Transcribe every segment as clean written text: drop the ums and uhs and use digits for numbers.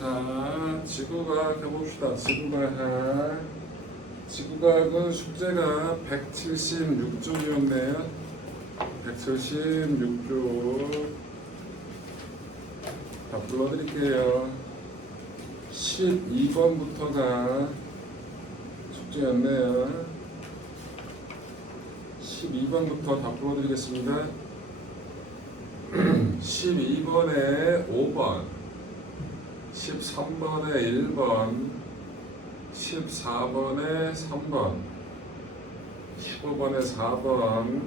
자, 지구과학 해봅시다. 지구과학은 숙제가 176쪽이었네요. 176쪽. 다 불러드릴게요. 12번부터가 숙제였네요. 12번부터 다 풀어드리겠습니다. 12번에 5번, 13번에 1번, 14번에 3번, 15번에 4번,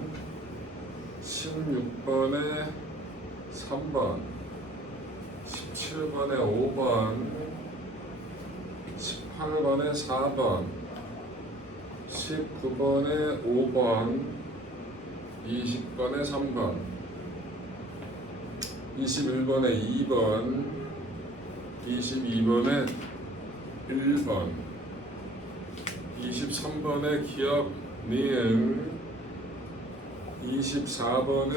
16번에 3번, 17번에 5번, 18번에 4번, 19번에 5번, 20번에 3번, 21번에 2번, 22번에 1번, 23번에 기억 니은, 24번에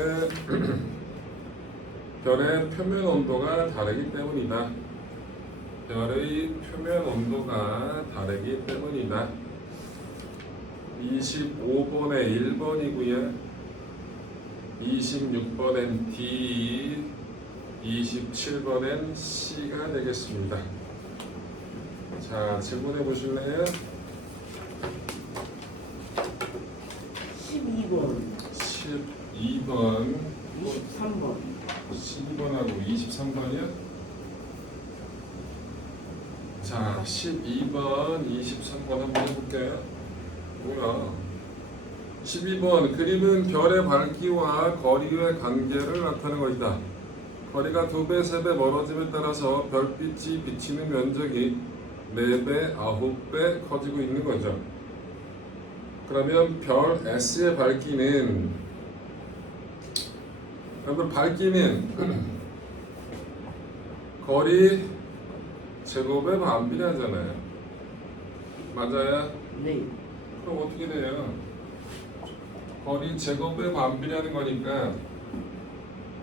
별의 표면 온도가 다르기 때문이다. 별의 표면 온도가 다르기 때문이다. 25번에 1번이고요. 26번엔 D, 27번엔 C가 되겠습니다. 자, 질문해 보실래요? 12번, 12번, 23번, 12번하고 23번이요? 자, 12번, 23번 한번 해볼게요. 뭐야? 12번, 그림은 별의 밝기와 거리의 관계를 나타내는 것이다. 거리가 2배, 3배 멀어짐에 따라서 별빛이 비치는 면적이 4배, 9배 커지고 있는 거죠. 그러면 별 S의 밝기는, 여러분 밝기는 거리 제곱에 반비례하잖아요. 맞아요? 네, 그럼 어떻게 돼요? 거리 제곱에 반비례하는 거니까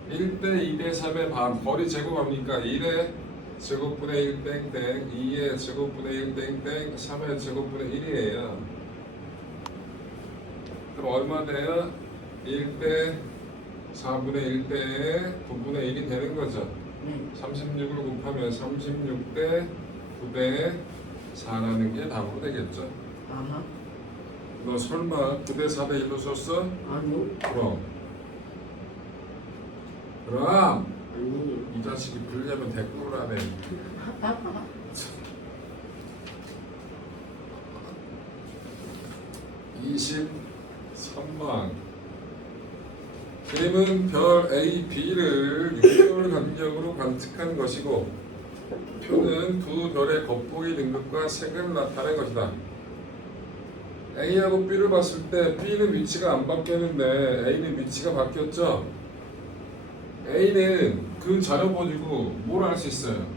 1대 2대 3의 반, 거리 제곱합니까? 1의 제곱분의 1 땡땡, 2의 제곱분의 1 땡땡, 3의 제곱분의 1이에요. 그럼 얼마 돼요? 1대 4분의 1대 9분의 1이 되는 거죠. 네, 36을 곱하면 36대 9대 4라는 게 답으로 되겠죠. 아하, 너 설마 9대 4대 1로 썼어? 아니요, 그럼 아니, 이 자식이 불리하면 댓글을 하네. 23번, 그림은 별 A, B를 6개월 간격으로 관측한 것이고 표는 두 별의 겉보기 등급과 색을 나타낸 것이다. A하고 B를 봤을 때 B는 위치가 안 바뀌었는데 A는 위치가 바뀌었죠. A는 그 자료 가지고 뭘 알 수 있어요?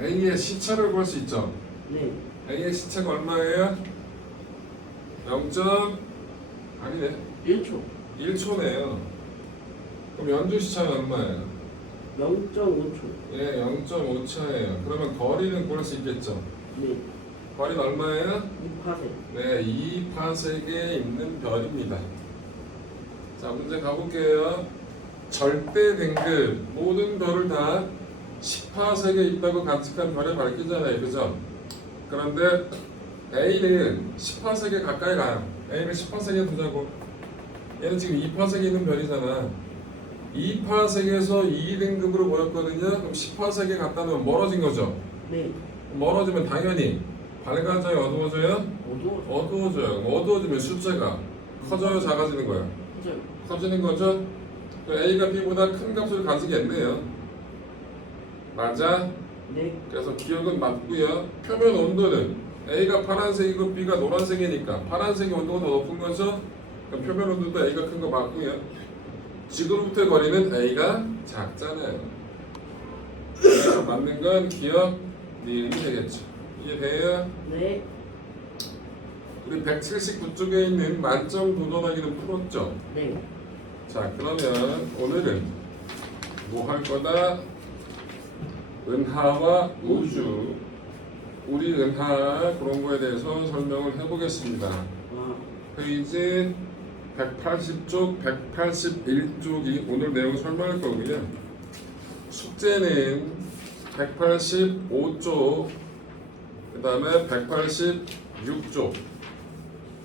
A의 시차를 볼 수 있죠. 네, A의 시차가 얼마예요? 0.아니네 1초, 1초네요. 그럼 연주 시차는 얼마예요? 0.5초, 예, 0.5차예요. 그러면 거리는 구할 수 있겠죠. 네, 거리는 얼마예요? 2파세, 네, 2파세기에 있는 별입니다. 자, 문제 가볼게요. 절대 등급 모든 별을 다 10파세기에 있다고 관측한 별의 밝기잖아요, 그죠? 그런데 A는 10파세기에 가까이 가요. A를 10파세기에 두자고. 얘는 지금 2파세기에 있는 별이잖아. 2파세기에서 2등급으로 보였거든요. 그럼 10파세기에 갖다 놓으면 멀어진 거죠. 네, 멀어지면 당연히 밝아져요, 어두워져요? 어두워져요. 그럼 어두워지면 숫자가 커져요, 작아지는 거예요? 그죠? 커지는 거죠. A가 B보다 큰 값을 가지겠네요. 맞아? 네, 그래서 기억은 맞고요. 표면 온도는 A가 파란색이고 B가 노란색이니까 파란색의 온도가 더 높은 거죠. 그럼 표면 온도도 A가 큰 거 맞고요. 지구로부터의 거리는 A가 작잖아요. 그래서 맞는 건 기억 니은이 되겠죠. 이해돼요? 네, 우리 179쪽에 있는 만점 도전하기는 풀었죠? 네, 자, 그러면 오늘은 뭐 할 거다? 은하와 우주. 우리 은하 그런 거에 대해서 설명을 해보겠습니다. 아, 페이지 180쪽, 181쪽이 오늘 내용 설명할 거고요. 숙제는 185쪽, 그 다음에 186쪽,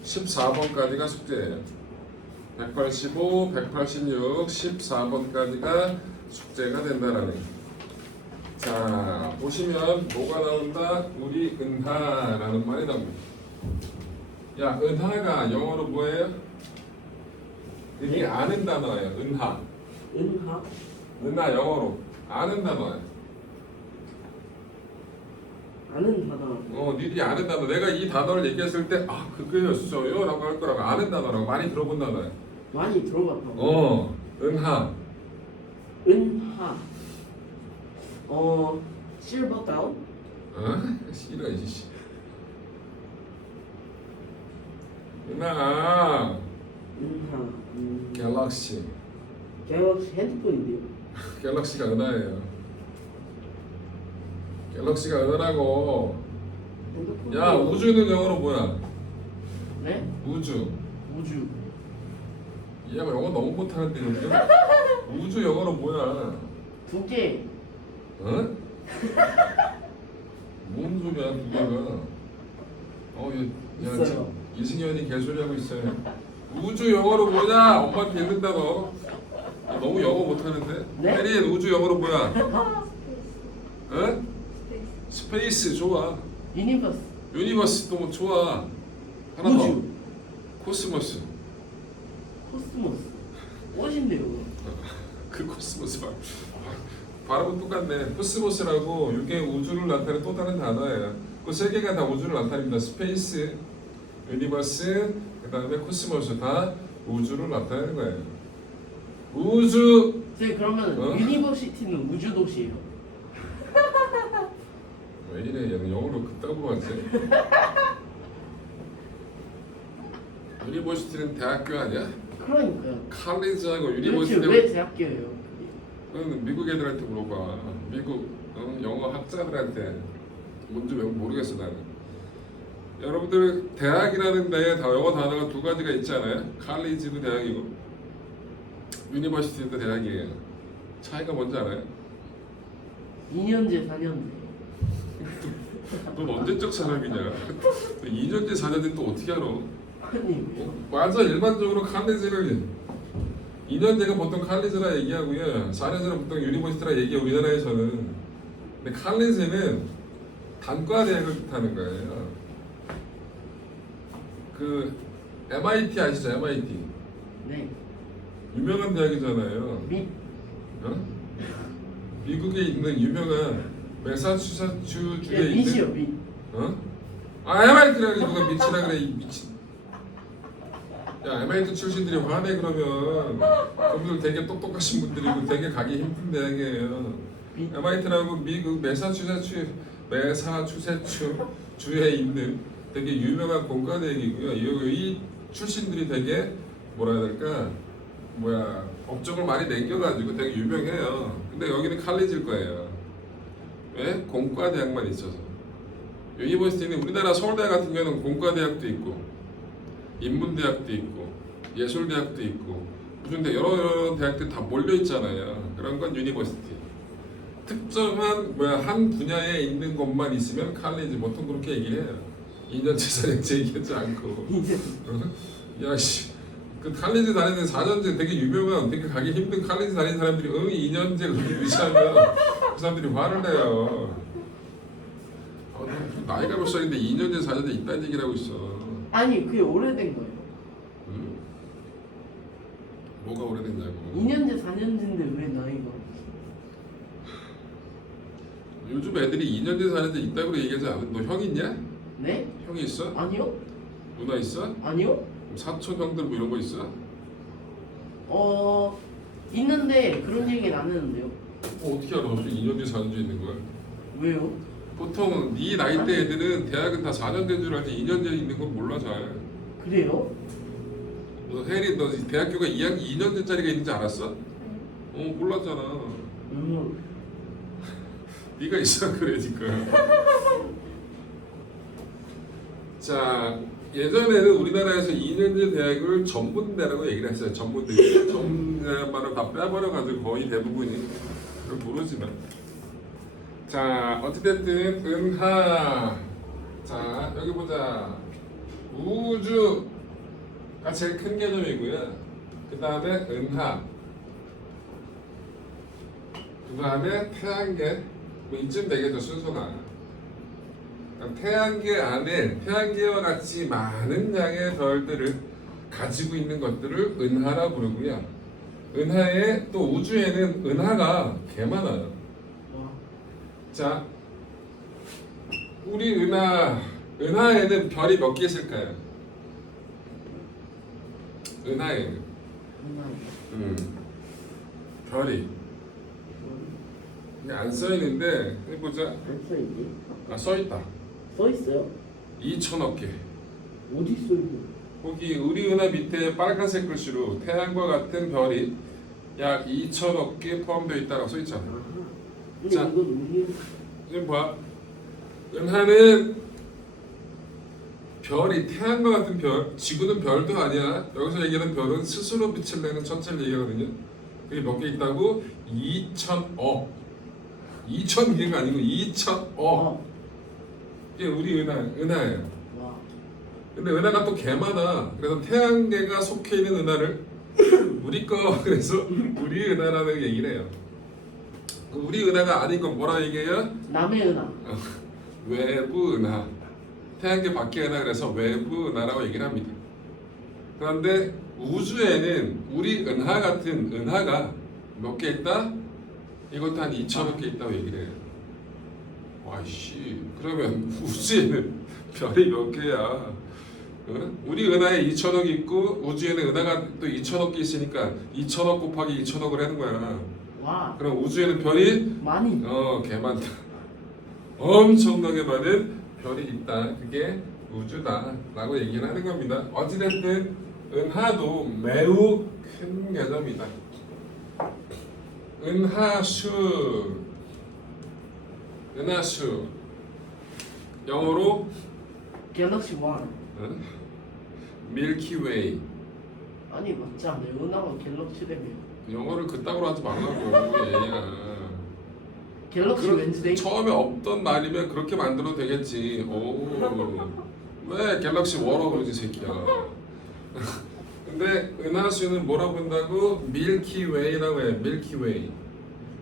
14번까지가 숙제예요. 185, 186, 14번까지가 숙제가 된다라는 거. 자, 보시면 뭐가 나온다? 우리 은하라는 말이 나옵니다. 야, 은하가 영어로 뭐예요? 이게 아는 단어예요. 은하. 은하? 은하 영어로 아는 단어예요. 아는 단어. 니들이 아는 단어. 내가 이 단어를 얘기했을 때 아, 그거였어요 라고 할 거라고. 아는 단어라고. 많이 들어본 단어예요. 많이 들어봤다고. 은하. 은하. 실버 다운? 싫어 이씨. 은하. 은하. 갤럭시. 갤럭시 핸드폰인데요. 갤럭시가 은하예요. 갤럭시가 은하라고. 핸드폰. 야, 우주는 영어로 뭐야? 네? 우주. 우주. 얘가 영어 너무 못하는데 요즘? 우주 영어로 뭐야? 두 개. 어? 뭔 소리야 두 개가? 있어요. 이승현이 개소리하고 있어요. 우주 영어로 뭐냐? 엄마한테 읽는다 너. 너무 영어 못하는데? 네? 혜린 우주 영어로 뭐야? 어? 스페이스 좋아. 유니버스. 유니버스 또 뭐 좋아. 하나 우주. 더. 코스모스. 코스모스. 꽃인데요. 그 코스모스 발음은 똑같네. 코스모스라고 이게 우주를 나타내는 또 다른 단어예요. 그 세 개가 다 우주를 나타냅니다. 스페이스, 유니버스, 그 다음에 코스모스 다 우주를 나타내는 거예요. 우주. 선생님 그러면 유니버시티는 우주 도시예요. 왜 이래 얘는 영어로 그따구 하지? 유니버시티는 대학교 아니야? 그러니까요. 칼리지하고 도대체 유니버시티하고 왜 대학교예요? 그건 미국 애들한테 물어봐. 미국 영어 학자들한테 뭔지 왜 모르겠어 나는. 여러분들 대학이라는 데에 다 영어 단어가 두 가지가 있잖아요. 칼리지도 대학이고 유니버시티도 대학이에요. 차이가 뭔지 알아요? 2년제 4년제. 넌 언제적 사람이냐? 2년제 4년제 또 어떻게 알아? 아니 맞아. 일반적으로 칼리지를 2년제가 보통 칼리지라 얘기하고요. 4년제는 보통 유니버시티라 얘기해 우리나라에서는. 근데 칼리지는 단과 대학을 뜻하는 거예요. 그 MIT 아시죠? MIT 네. 유명한 대학이잖아요. 어? 미국에 있는 유명한 매사추세츠 주에 예, 밑이요 있는 밑. MIT라고 누가 미치라 그래 이 미친. 야, MIT 출신들이 화내 그러면 그분들 되게 똑똑하신 분들이고 되게 가기 힘든 대학이에요. MIT라고 미국 매사추세츠 주에 있는 되게 유명한 공과대학이고요. 이 출신들이 되게 뭐라 해야 될까? 업적을 많이 남겨가지고 되게 유명해요. 근데 여기는 칼리지일 거예요. 왜? 공과대학만 있어서. 유니버시티는 우리나라 서울대 같은 경우는 공과대학도 있고 인문대학도 있고 예술대학도 있고 무슨 여러 대학들이 다 몰려 있잖아요. 그런 건 유니버시티. 특정한 한 분야에 있는 것만 있으면 칼리지. 보통 그렇게 얘기를 해요. 2년제 4년제 얘기하지 않고. 야씨, 그 칼리지 다니는 4년제 되게 유명한 되게 가기 힘든 칼리지 다니는 사람들이 2년제 그렇게 무시하면 그 사람들이 화를 내요. 나이가 몇 살인데 2년제 4년제 있다는 얘기를 하고 있어. 아니 그게 오래된 거예요. 응? 뭐가 오래됐냐고. 2년제 4년제인데 왜 나이가? 요즘 애들이 2년제 4년제 있다고 얘기하지 않아? 너 형 있냐? 네? 형이 있어? 아니요? 누나 있어? 아니요? 사촌 형들 뭐 이런 거 있어? 있는데 그런 얘기는 안 했는데요. 어떻게 알아? 2년제 4년제 있는 거야? 왜요? 보통 네 나이 대 애들은 대학은 다 4년제인 줄 알지 2년제 있는 건 몰라 잘. 그래요? 너 혜리 너 대학교가 2년제짜리가 있는지 알았어? 몰랐잖아. 네가 있어 그러니까. 자, 예전에는 우리나라에서 2년제 대학을 전문대라고 얘기를 했어요. 전문대. 전문대만을 다 빼버려가지고 거의 대부분이 그걸 모르지만. 자, 어찌됐든 은하. 자, 여기 보자. 우주가 제일 큰 개념이고요. 그 다음에 은하. 그 다음에 태양계. 뭐 이쯤 되겠죠, 순서가. 태양계 안에 태양계와 같이 많은 양의 별들을 가지고 있는 것들을 은하라 부르고요. 은하에 또 우주에는 은하가 개 많아요. 와. 자, 우리 은하에는 별이 몇 개 있을까요? 은하에는 별이 안 써 있는데 해보자. 안 써있지? 아, 써 있다. 써있어요? 2천억 개. 어디 써있어? 거기 우리 은하 밑에 빨간색 글씨로 태양과 같은 별이 약 2천억 개 포함되어 있다고 써 있잖아. 근데 자. 이건 우리 지금 봐. 은하는 별이 태양과 같은 별, 지구는 별도 아니야. 여기서 얘기하는 별은 스스로 빛을 내는 천체를 얘기하거든요. 그게 몇 개 있다고? 2천억. 2,000개가 아니고 2천억. 이게 우리 은하예요. 와. 근데 은하가 또 개 많아. 그래서 태양계가 속해 있는 은하를 우리 거 그래서 우리 은하라는 얘기를 해요. 우리 은하가 아닌 건 뭐라 얘기해요? 남의 은하. 외부 은하. 태양계 밖의 은하 그래서 외부 은하라고 얘기를 합니다. 그런데 우주에는 우리 은하 같은 은하가 몇 개 있다? 이것도 한 2천억 개 있다고 얘기를 해요. 와이씨, 그러면 우주에는 별이 몇 개야? 응? 우리 은하에 2천억 있고 우주에는 은하가 또 2천억 개 있으니까 2천억 곱하기 2천억을 하는 거야. 와. 그럼 우주에는 별이 많이. 개 많다. 엄청나게 많은 별이 있다. 그게 우주다라고 얘기를 하는 겁니다. 어찌됐든 은하도 매우 큰 개념이다. 은하수. 영어로 갤럭시 1. 밀키웨이. 아니 맞지 않아요? 은하가 갤럭시라며. 영어를 그따구로 하지 말라고 얘야. 갤럭시 웬즈데이? 처음에 없던 말이면 그렇게 만들어도 되겠지. 오, 왜 갤럭시 워러 그러지 새끼야. 근데 은하수는 뭐라 본다고? 밀키웨이라고 해. 밀키웨이.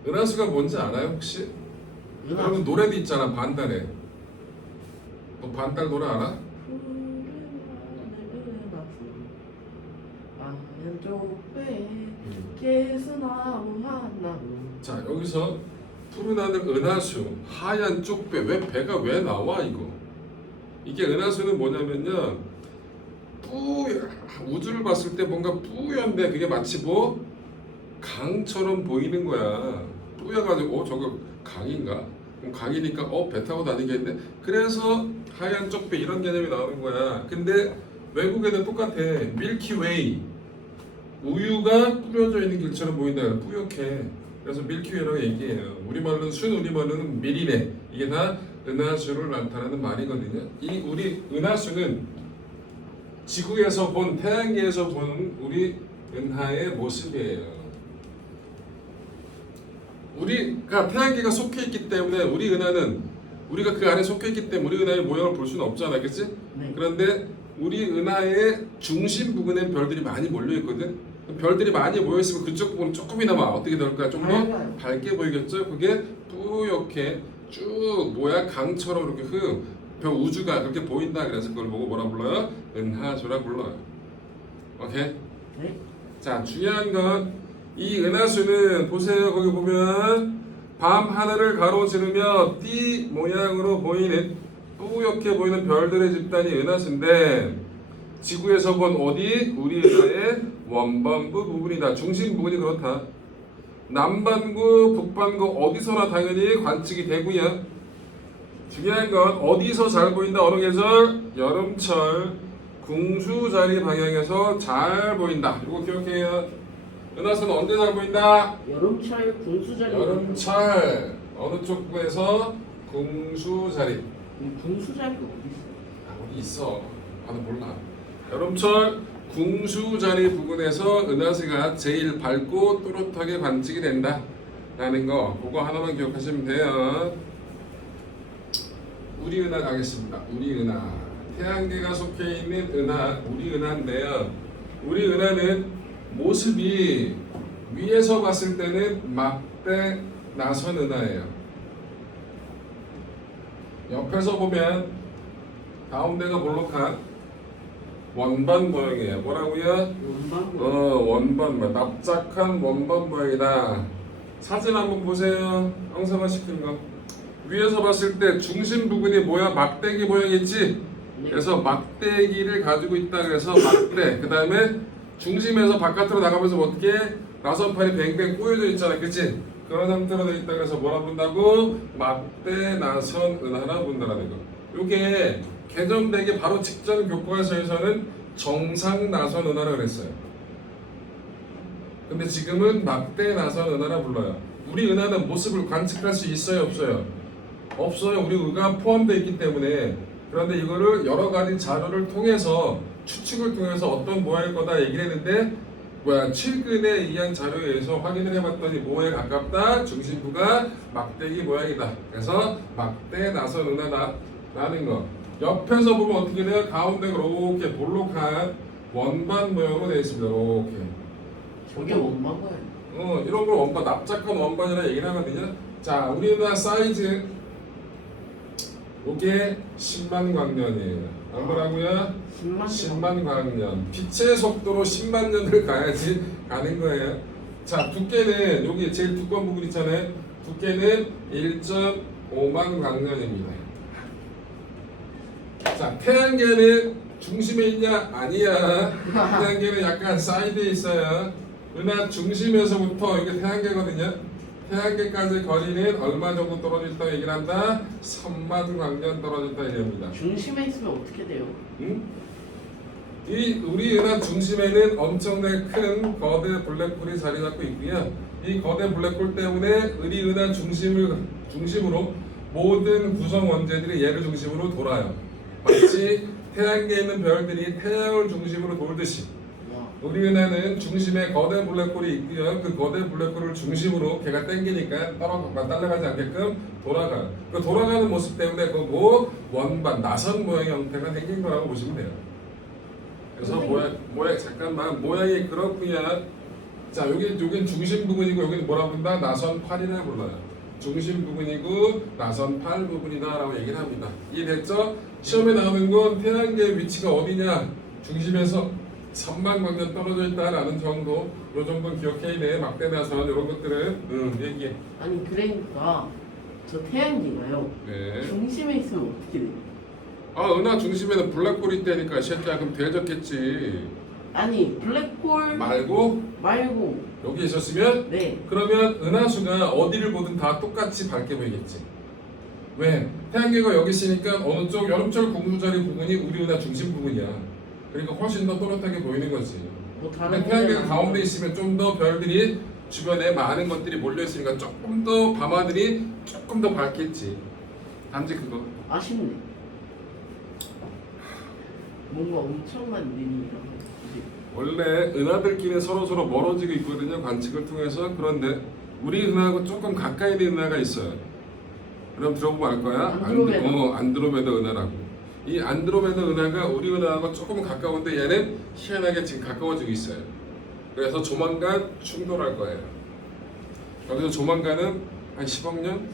은하수가 뭔지 알아요 혹시? 여러분 노래도 있잖아. 반달에. 너 반달 노래 알아? 자, 여기서 푸른 하늘 은하수 하얀 쪽배. 왜 배가 왜 나와 이거? 이게 은하수는 뭐냐면요, 우주를 봤을 때 뭔가 뿌연데 그게 마치 뭐 강처럼 보이는 거야. 뿌여가지고 저거 강인가? 그럼 강이니까 배 타고 다니겠네. 그래서 하얀 쪽배 이런 개념이 나오는 거야. 근데 외국에는 똑같아. 밀키웨이. 우유가 뿌려져 있는 길처럼 보인다. 뿌옇게. 그래서 밀키웨이라고 얘기해요. 우리말로는 순우리말로는 밀이네. 이게 다 은하수를 나타내는 말이거든요. 이 우리 은하수는 지구에서 본, 태양계에서 본 우리 은하의 모습이에요. 우리가 태양계가 속해 있기 때문에 우리 은하는 우리가 그 안에 속해 있기 때문에 우리 은하의 모양을 볼 수는 없잖아, 그렇지? 네. 그런데 우리 은하의 중심 부근에 별들이 많이 몰려 있거든. 별들이 많이 모여 있으면 그쪽 부분 조금이나마 어떻게 될까? 좀 더 밝아요. 밝게 보이겠죠? 그게 뿌옇게 쭉 뭐야 강처럼 이렇게 별 우주가 그렇게 보인다. 그래서 그걸 보고 뭐라 불러요? 은하수라 불러요. 오케이? 네? 자, 중요한 건 이 은하수는 보세요. 거기 보면 밤 하늘을 가로지르며 띠 모양으로 보이는 뿌옇게 보이는 별들의 집단이 은하수인데 지구에서 본 어디? 우리 은하의 원반부 부분이다. 중심 부분이 그렇다. 남반구, 북반구 어디서나 당연히 관측이 되고요. 중요한 건 어디서 잘 보인다. 어느 계절? 여름철 궁수자리 방향에서 잘 보인다. 이거 기억해요. 은하수는 언제 잘 보인다? 여름철 궁수자리. 여름철 어느 쪽 부분에서 궁수 자리. 궁수 자리가 어디 어디 있어? 나는 몰라. 여름철 궁수 자리 부근에서 은하수가 제일 밝고 또렷하게 관측이 된다. 라는 거, 그거 하나만 기억하시면 돼요. 우리 은하 가겠습니다. 우리 은하. 태양계가 속해 있는 은하, 우리 은하인데요. 우리 은하는 모습이 위에서 봤을 때는 막대 나선 은하예요. 옆에서 보면 가운데가 볼록한 원반 모양이에요. 뭐라고요? 원방구. 원반 모양. 납작한 원반 모양이다. 사진 한번 보세요. 형상화 시킨 거. 위에서 봤을 때 중심 부분이 뭐야? 막대기 모양이지? 네. 그래서 막대기를 가지고 있다. 그래서 막대. 그 다음에 중심에서 바깥으로 나가면서 어떻게 나선판이 뱅뱅 꼬여져 있잖아. 그치? 그런 형태로 되어 있다. 그래서 뭐라 본다고? 막대 나선 은하라 본다라는 거. 요게 개점되기 바로 직전 교과서에서는 정상 나선 은하라 그랬어요. 근데 지금은 막대 나선 은하라 불러요. 우리 은하는 모습을 관측할 수 있어요, 없어요? 없어요. 우리 의가 포함되어 있기 때문에. 그런데 이거를 여러 가지 자료를 통해서 추측을 통해서 어떤 모양일 거다 얘기를 했는데 최근에 의한 자료에 의해서 확인을 해봤더니 뭐에 가깝다? 중심부가 막대기 모양이다. 그래서 막대 나선 은하다 라는 거. 옆에서 보면 어떻게 돼요? 가운데가 이렇게 볼록한 원반 모양으로 되어 있습니다. 이렇게. 저게 원방구예요. 이런 걸 원반, 납작한 원반이라 얘기를 하거든요. 자, 우리나라 사이즈 이게 10만 광년이에요. 뭐라고요? 10만 광년. 빛의 속도로 10만 년을 가야지 가는 거예요. 자, 두께는 여기 제일 두꺼운 부분 있잖아요. 두께는 1.5만 광년입니다. 자, 태양계는 중심에 있냐? 아니야. 태양계는 약간 사이드에 있어요. 은하 중심에서부터 이게 태양계거든요. 태양계까지 거리는 얼마 정도 떨어져 있다고 얘기를 한다? 3만 광년 떨어져 있다 얘기합니다. 중심에 있으면 어떻게 돼요? 응? 이 우리 은하 중심에는 엄청나게 큰 거대 블랙홀이 자리 잡고 있고요. 이 거대 블랙홀 때문에 우리 은하 중심으로 모든 구성 원자들이 얘를 중심으로 돌아요. 마치 태양계에 있는 별들이 태양을 중심으로 돌듯이 우리 은하는 중심에 거대 블랙홀이 있고요. 그 거대 블랙홀을 중심으로 걔가 당기니까 딸려가지 않게끔 돌아가요. 그 돌아가는 모습 때문에 그 원반, 나선 모양의 형태가 생긴 거라고 보시면 돼요. 그래서 모양 잠깐만 모양이 그렇군요. 자, 여긴 중심 부분이고 여기는 뭐라고 부른다? 나선 팔이라 불러요. 중심 부분이고 나선 팔 부분이다라고 얘기를 합니다. 이해됐죠? 시험에 나오는 건 태양계의 위치가 어디냐? 중심에서 3만 광년 떨어져 있다라는 정도, 요 정도는 기억해야 돼. 막대 나선 이런 것들은 얘기해. 아니 그러니까 저 태양계가요. 네. 중심에 있으면 어떻게 돼요? 은하 중심에는 블랙홀이 있다니까. 새끼야, 그럼 대적했지. 아니 블랙홀 말고 말고 여기 있었으면 네. 그러면 은하수가 어디를 보든 다 똑같이 밝게 보이겠지. 왜? 태양계가 여기 있으니까 어느 쪽 여름철 궁수자리 부분이 우리 은하 중심 부분이야. 그러니까 훨씬 더 또렷하게 보이는 거지. 뭐 다른 근데 태양계가 데는 가운데 있으면 좀 더 별들이 주변에 많은 것들이 몰려 있으니까 조금 더 밤하늘이 조금 더 밝겠지. 단지 그거. 아쉽네. 뭔가 엄청난 일이라고. 원래 은하들끼리 서로 멀어지고 있거든요. 관측을 통해서. 그런데 우리 은하하고 조금 가까이 있는 은하가 있어요. 그럼 들어보면 알 거야. 안드로메다. 안드로메다 은하라고. 이 안드로메다 은하가 우리 은하하고 조금 가까운데 얘는 희한하게 지금 가까워지고 있어요. 그래서 조만간 충돌할 거예요. 여기서 조만간은 한 10억 년?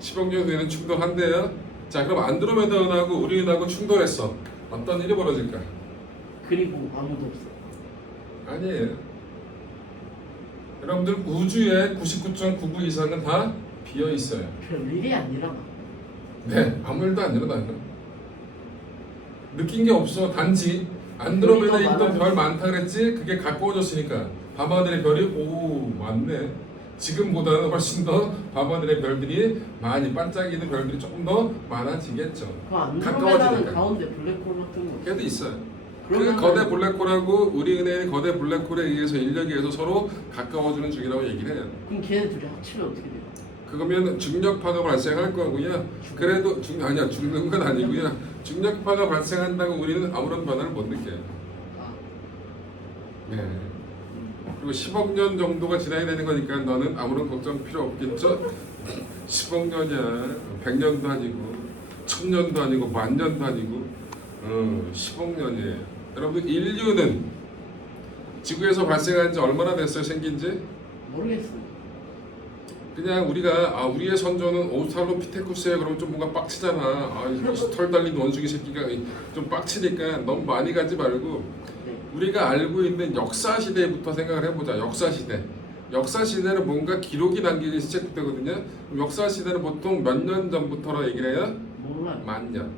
10억 년 후에는 충돌한대요. 자, 그럼 안드로메다 은하하고 우리 은하하고 충돌했어. 어떤 일이 벌어질까? 그리고 아무도 없어. 아니에요. 여러분들 우주의 99.99 이상은 다 비어 있어요. 별일이 아니라 네, 아무 일도 안 일어나요. 느낀 게 없어. 단지 안드로메다에 있던 별 많다 그랬지. 그게 가까워졌으니까 밤하늘의 별이 많네. 지금보다는 훨씬 더 밤하늘의 별들이 많이 반짝이는 별들이 조금 더 많아지겠죠. 그 안드로메다는 가까워지니까. 가운데 블랙홀 같은 거. 걔도 있어요. 그 거대 블랙홀하고 우리 은하의 거대 블랙홀에 의해서 인력에 의해서 서로 가까워지는 중이라고 얘기를 해요. 그럼 걔네 둘이 합치면 어떻게 돼요? 그러면 중력파가 발생할 거고요. 그래도 아니야, 죽는 건 아니고요. 중력파가 발생한다고 우리는 아무런 변화를 못 느껴요. 아, 네. 그리고 10억 년 정도가 지나야 되는 거니까 너는 아무런 걱정 필요 없겠죠? 10억 년이야. 100년도 아니고 1000년도 아니고 10,000년도 아니고 10억 년이에요. 여러분, 인류는 지구에서 발생한 지 얼마나 됐어요? 생긴 지? 모르겠어요. 그냥 우리가 우리의 선조는 오스트랄로피테쿠스에 그러면 좀 뭔가 빡치잖아. 털 달린 원숭이 새끼가 좀 빡치니까 너무 많이 가지 말고 네. 우리가 알고 있는 역사 시대부터 생각을 해보자. 역사 시대. 역사 시대는 뭔가 기록이 남기기 시작되거든요. 역사 시대는 보통 몇 년 전부터로 얘기를 해요? 몰라요. 10,000년.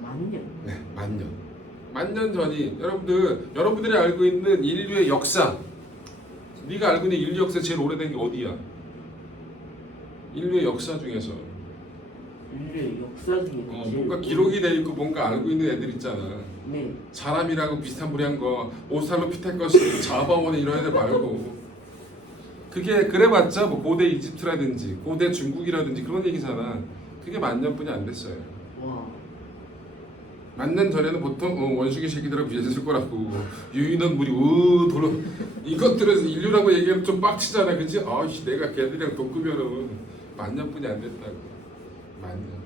만년. 네, 10,000년. 10,000년 전이 여러분들이 알고 있는 인류의 역사. 네가 알고 있는 인류 역사 제일 오래된 게 어디야? 인류의 역사 중에서 인류의 역사 중에 뭔가 기록이 돼 있고 뭔가 알고 있는 애들 있잖아. 네. 사람이라고 비슷한 무리한 거 오스트랄로피테쿠스, 자바원 이런 애들 말고 그게 그래봤자 뭐 고대 이집트라든지 고대 중국이라든지 그런 얘기잖아. 그게 10,000년뿐이 안 됐어요. 와. 10,000년 전에는 보통 원숭이 새끼들하고 비슷했을 거라고. 유인원 무리 돌아 이것들은 인류라고 얘기하면 좀 빡치잖아, 그치? 아씨, 내가 걔들이랑 동급이면 10,000년뿐이 안 됐다고. 10,000년.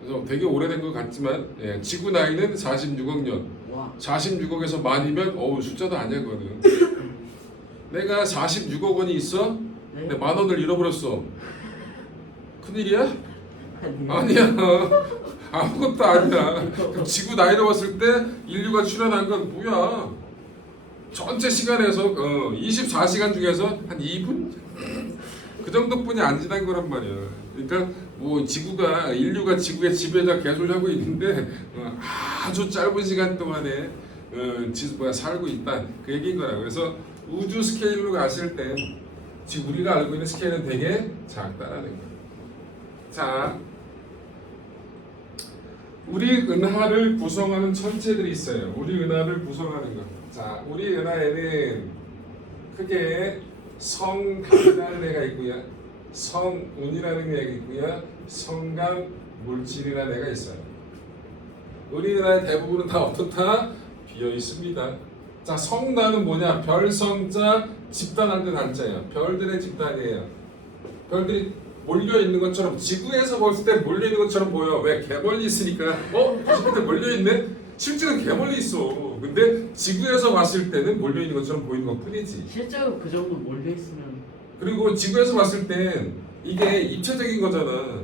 그래서 되게 오래된 것 같지만 지구 나이는 46억 년. 와. 46억에서 만이면 숫자도 아니야 그거는. 내가 46억 원이 있어? 네? 근데 10,000원을 잃어버렸어. 큰일이야? 아니요. 아니야. 아무것도 아니야. 그럼 지구 나이로 봤을 때 인류가 출현한 건 뭐야? 전체 시간에서 24시간 중에서 한 2분? 그 정도뿐이 안 지난 거란 말이야. 그러니까 뭐 인류가 지구의 지배자 개소리하고 있는데 아주 짧은 시간 동안에 살고 있다 그 얘기인 거라. 그래서 우주 스케일로 갔을 때 지금 우리가 알고 있는 스케일은 되게 작다라는 거야. 자, 우리 은하를 구성하는 천체들이 있어요. 우리 은하를 구성하는 것. 자, 우리 은하에는 크게 성담이라는 애가 있고요, 성운이라는 애가 있고요, 성간 물질이라는 애가 있어요. 우리 은하의 대부분은 다 어떻다? 비어 있습니다. 자, 성단은 뭐냐? 별성자 집단할 때 단자예요. 별들의 집단이에요. 별들이 몰려 있는 것처럼, 지구에서 봤을 때 몰려 있는 것처럼 보여. 왜? 개 멀리 있으니까. 지구한테 몰려 있네. 실제로 개 멀리 있어. 근데 지구에서 봤을 때는 몰려 있는 것처럼 보이는 것뿐이지. 실제로 그 정도 몰려 있으면. 그리고 지구에서 봤을 땐 이게 입체적인 거잖아.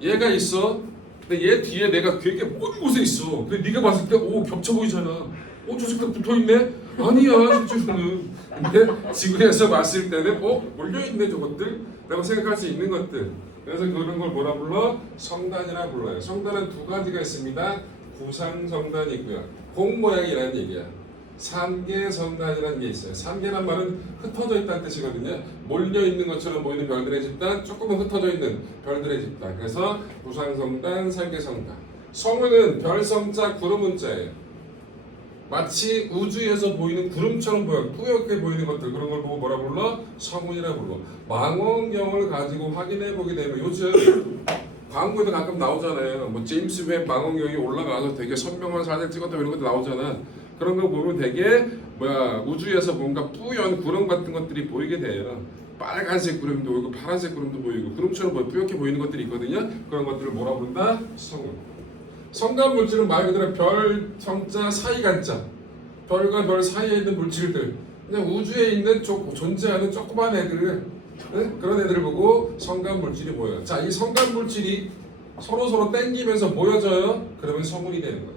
얘가 있어. 근데 얘 뒤에 내가 되게 먼 곳에 있어. 근데 네가 봤을 때 겹쳐 보이잖아. 저 새끼 붙어 있네. 아니야, 실제로는. 근데 지구에서 봤을 때는 몰려 있네 저것들. 라고 생각할 수 있는 것들. 그래서 그런 걸 뭐라 불러? 성단이라 불러요. 성단은 두 가지가 있습니다. 구상성단이 있고요, 공 모양이라는 얘기야. 산계성단이라는 게 있어요. 산계란 말은 흩어져 있다는 뜻이거든요. 몰려 있는 것처럼 보이는 별들의 집단, 조금은 흩어져 있는 별들의 집단. 그래서 구상성단, 산계성단. 성운은 별성자 구름문자예요. 마치 우주에서 보이는 구름처럼 보여, 뿌옇게 보이는 것들, 그런 걸 보고 뭐라 불러? 성운이라 불러. 망원경을 가지고 확인해 보게 되면 요즘 광고에도 가끔 나오잖아요. 뭐 제임스 웹 망원경이 올라가서 되게 선명한 사진 찍었다 이런 것도 나오잖아. 그런 거 보면 되게 우주에서 뭔가 뿌연 구름 같은 것들이 보이게 돼요. 빨간색 구름도 보이고 파란색 구름도 보이고 구름처럼 뿌옇게 보이는 것들이 있거든요. 그런 것들을 뭐라 부른다? 성운. 성간 물질은 말 그대로 별, 성자, 사이간자. 별과 별 사이에 있는 물질들. 그냥 우주에 있는 존재하는 조그만 애들, 그런 애들을 보고 성간 물질이 모여요. 자, 이 성간 물질이 서로 땡기면서 모여져요. 그러면 성운이 되는 거예요.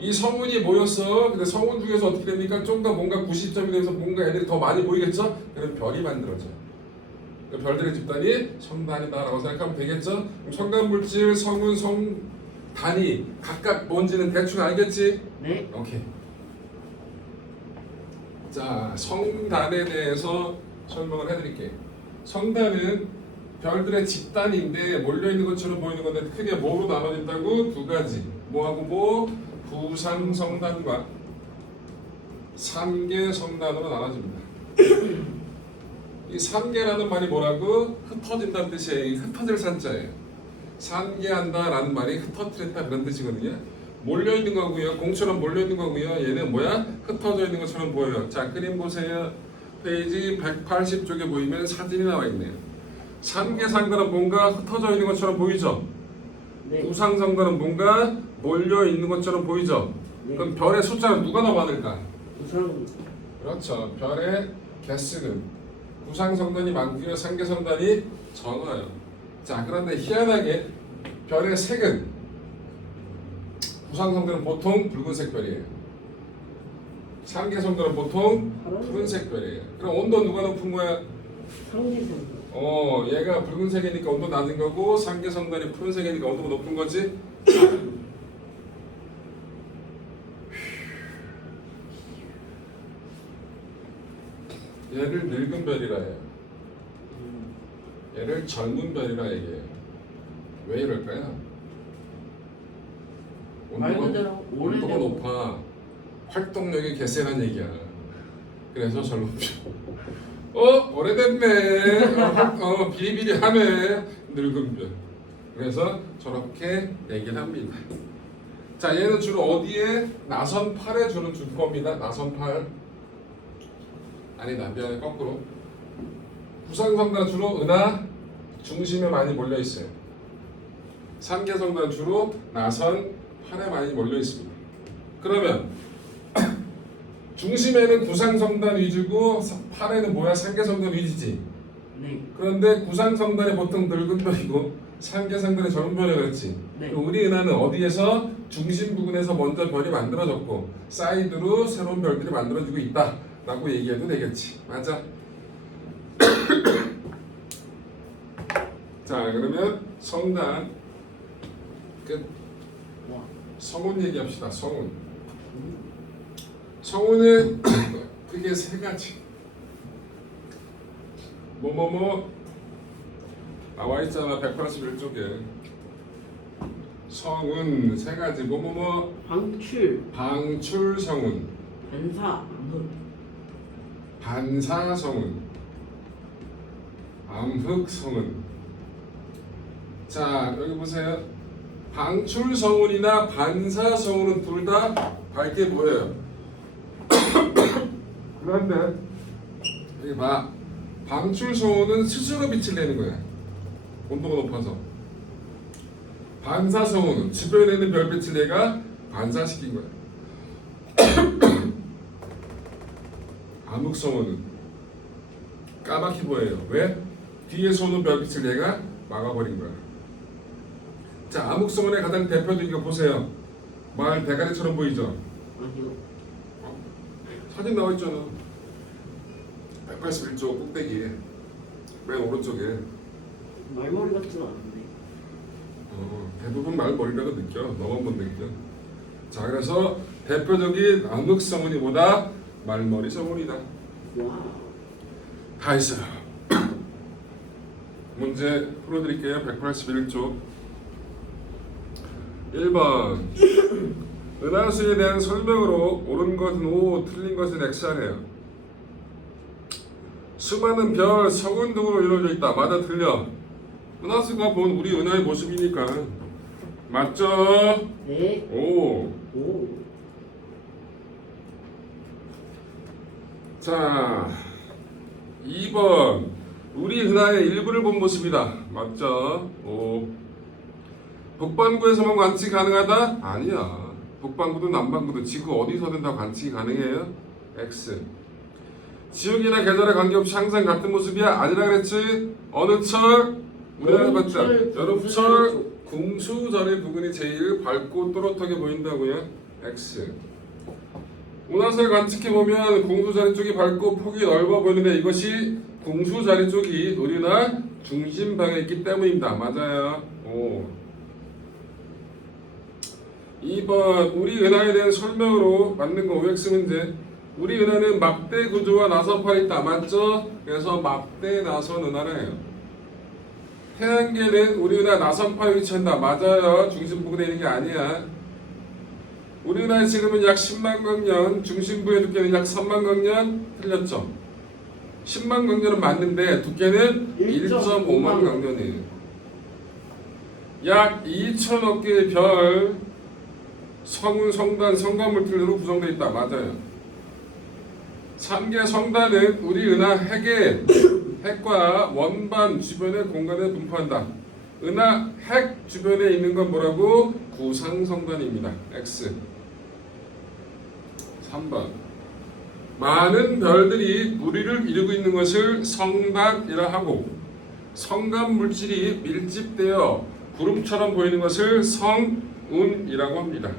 이 성운이 모였어. 근데 성운 중에서 어떻게 됩니까? 좀 더 뭔가 구시점이 되면서 뭔가 애들이 더 많이 보이겠죠? 그럼 별이 만들어져요. 그 별들의 집단이 성단이다라고 생각하면 되겠죠? 그럼 성간 물질, 성운, 성단이 각각 뭔지는 대충 알겠지? 네. 오케이. 자, 성단에 대해서 설명을 해드릴게요. 성단은 별들의 집단인데 몰려있는 것처럼 보이는 건데 크게 뭐로 나눠진다고? 두 가지. 뭐하고 뭐? 구상성단과 산계성단으로 나눠집니다. 이 산계라는 말이 뭐라고? 흩어진다는 뜻이에요. 이 흩어질 산자예요. 산계한다라는 말이 흩어뜨렸다 그런 뜻이거든요. 몰려있는 거고요. 공처럼 몰려있는 거고요. 얘는 뭐야? 흩어져 있는 것처럼 보여요. 자, 그림 보세요. 페이지 180쪽에 보이면 사진이 나와 있네요. 산계상단은 뭔가 흩어져 있는 것처럼 보이죠? 네. 구상성단은 뭔가 몰려 있는 것처럼 보이죠? 네. 그럼 별의 숫자는 누가 더 많을까? 우상. 그렇죠. 별의 개수는 구상성단이 많고요. 산계성단이 적어요. 자, 그런데 희한하게 별의 색은 구상성단은 보통 붉은색 별이에요. 산계성단은 보통 푸른색 별이에요. 그럼 온도 누가 높은 거야? 상계성단. 얘가 붉은색이니까 온도 낮은 거고 산계성단이 푸른색이니까 온도가 높은 거지. 얘를 늙은 별이라 해요. 얘를 젊은 별이라 얘기해요. 왜 이럴까요? 말 그대로 온도가 오래된 높아. 활동력이 개세란 얘기야. 그래서 젊은 별. 오래됐네. 비리비리하네. 늙은 별. 그래서 저렇게 얘기를 합니다. 자, 얘는 주로 어디에? 나선팔에 주로 주법입니다. 나선팔. 아니다, 미안해, 거꾸로. 구상성단 주로 은하 중심에 많이 몰려 있어요. 산계성단 주로 나선 팔에 많이 몰려 있습니다. 그러면 중심에는 구상성단 위주고 팔에는 뭐야? 산계성단 위주지. 네. 그런데 구상성단이 보통 늙은 별이고 산계성단이 젊은 별이라 그랬지. 네. 그럼 우리 은하는 어디에서? 중심 부근에서 먼저 별이 만들어졌고 사이드로 새로운 별들이 만들어지고 있다 라고 얘기해도 되겠지. 맞아. 자, 그러면 성단 끝. 와. 성운 얘기합시다. 성운. 성운은 그게 세 가지. 뭐뭐뭐 나와 있잖아. 181쪽에. 성운 세 가지. 뭐뭐뭐 방출. 방출성운, 반사. 암흑. 반사성운, 암흑성운. 자, 여기 보세요. 방출성운이나 반사성운은 둘 다 밝게 보여요. 그런데 여기 봐. 방출성운은 스스로 빛을 내는 거야. 온도가 높아서. 반사성운은 주변에 있는 별빛을 내가 반사시킨 거야. 암흑성운은 까맣게 보여요. 왜? 뒤에서 오는 별빛을 내가 막아버린 거야. 자, 암흑성운의 가장 대표적인 거 보세요. 말 대가리처럼 보이죠? 아니요. 사진 나와 있잖아. 181쪽 꼭대기에 맨 오른쪽에. 말머리 같지는 않은데. 대부분 말머리라고 느껴. 너만 못 느껴. 자, 그래서 대표적인 암흑성운이 뭐다? 말머리 성운이다. 와. 다 있어요. 문제 풀어드릴게요. 181쪽 1번 은하수에 대한 설명으로 옳은 것은 O, 틀린 것은 X하네요. 수많은 별, 성운 등으로 이루어져 있다. 맞아, 틀려? 은하수가 본 우리 은하의 모습이니까 맞죠? 네. 오. 오. 자, 2번 우리 은하의 일부를 본 모습이다. 맞죠? 오. 북반구에서만 관측이 가능하다? 아니야. 북반구도 남반구도 지구 어디서든 다 관측이 가능해요. X. 지역이나 계절에 관계없이 항상 같은 모습이야? 아니라 그랬지? 어느 철? 우리나라 봤자 여름철 궁수절의 부근이 제일 밝고 또렷하게 보인다고요. X. 운하수를 관측해보면 궁수자리 쪽이 밝고 폭이 넓어 보이는데 이것이 궁수자리 쪽이 우리나라 중심방에 있기 때문입니다. 맞아요. 오. 2번 우리 은하에 대한 설명으로 맞는 거 OX 문제. 우리 은하는 막대 구조와 나선팔이 있다. 맞죠? 그래서 막대 나선 은하래요. 태양계는 우리 은하 나선파에 위치한다. 맞아요. 중심부가 되는 게 아니야. 우리 은하의 지름은 약 10만 광년, 중심부의 두께는 약 3만 광년. 틀렸죠? 10만 광년은 맞는데 두께는 1.5만 광년이에요. 약 2천억 개의 별, 성운, 성단, 성간물질로 구성되어 있다. 맞아요. 3개 성단은 우리 은하 핵과 원반 주변의 공간에 분포한다. 은하 핵 주변에 있는 건 뭐라고? 구상성단입니다. X. 3번. 많은 별들이 무리를 이루고 있는 것을 성단이라 하고 성간 물질이 밀집되어 구름처럼 보이는 것을 성운이라고 합니다.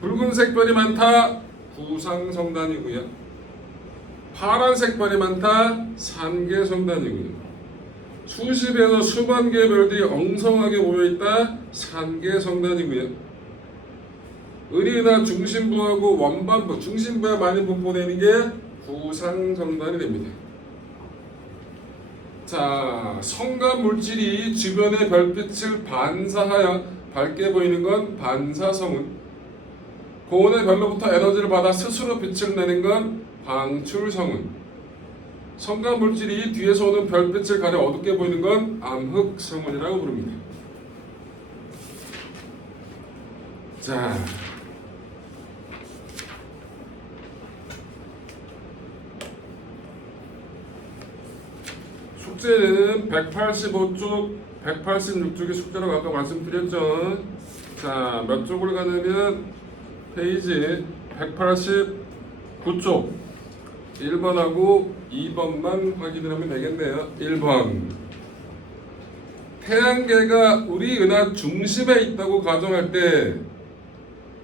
붉은색 별이 많다. 구상성단이고요. 파란색 별이 많다. 산계성단이고요. 수십에서 수만 개의 별들이 엉성하게 모여있다. 산계성단이고요. 은하 중심부하고 원반부, 중심부에 많이 분포되는 게 구상성단이 됩니다. 자, 성간 물질이 주변의 별빛을 반사하여 밝게 보이는 건 반사성운. 고온의 별로부터 에너지를 받아 스스로 빛을 내는 건 방출성운. 성간 물질이 뒤에서 오는 별빛을 가려 어둡게 보이는 건 암흑성운이라고 부릅니다. 자, 숙제는 185쪽, 186쪽의 숙제라고 아까 말씀드렸죠. 자, 몇 쪽을 가냐면 페이지 189쪽 1번하고 2번만 확인을 하면 되겠네요. 1번. 태양계가 우리 은하 중심에 있다고 가정할 때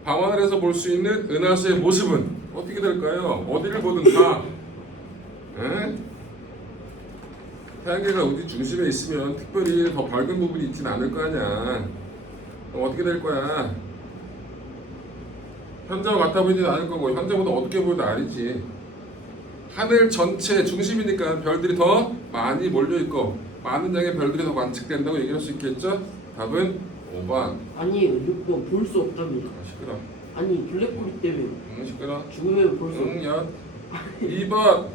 방황을 해서 볼 수 있는 은하수의 모습은 어떻게 될까요? 어디를 보든 다. 에? 태양계가 우리 중심에 있으면 특별히 더 밝은 부분이 있진 않을 거 아니야. 어떻게 될 거야? 현재와 같아 보이지는 않을 거고 현재보다 어둡게 보여도 아니지. 하늘 전체 중심이니까 별들이 더 많이 몰려있고 많은 양의 별들이 더 관측된다고 얘기할 수 있겠죠? 답은 5번. 아니 이거 볼 수 없답니다. 시끄러. 아니 블랙홀 때문에 시끄러. 죽으면 볼 수 없. 연. 2번.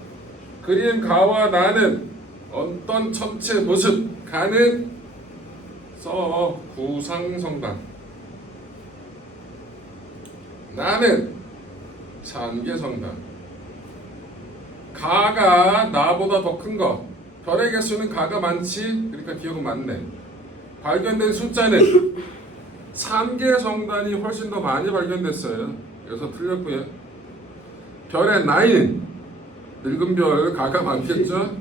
그림 가와 나는 어떤 천체 모습 가는 써 구상성단. 나는 산계성단. 가가 나보다 더 큰 거. 별의 개수는 가가 많지. 그러니까 기억은 많네. 발견된 숫자는 산계성단이 훨씬 더 많이 발견됐어요. 그래서 틀렸고요. 별의 나이는 늙은 별 가가 많겠죠.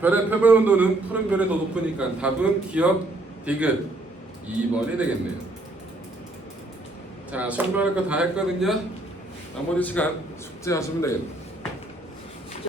별의 표면 온도는 푸른 별이 더 높으니까 답은 기억 디귿 2번이 되겠네요. 자, 설명할 거 다 했거든요. 나머지 시간 숙제하시면 되겠네요.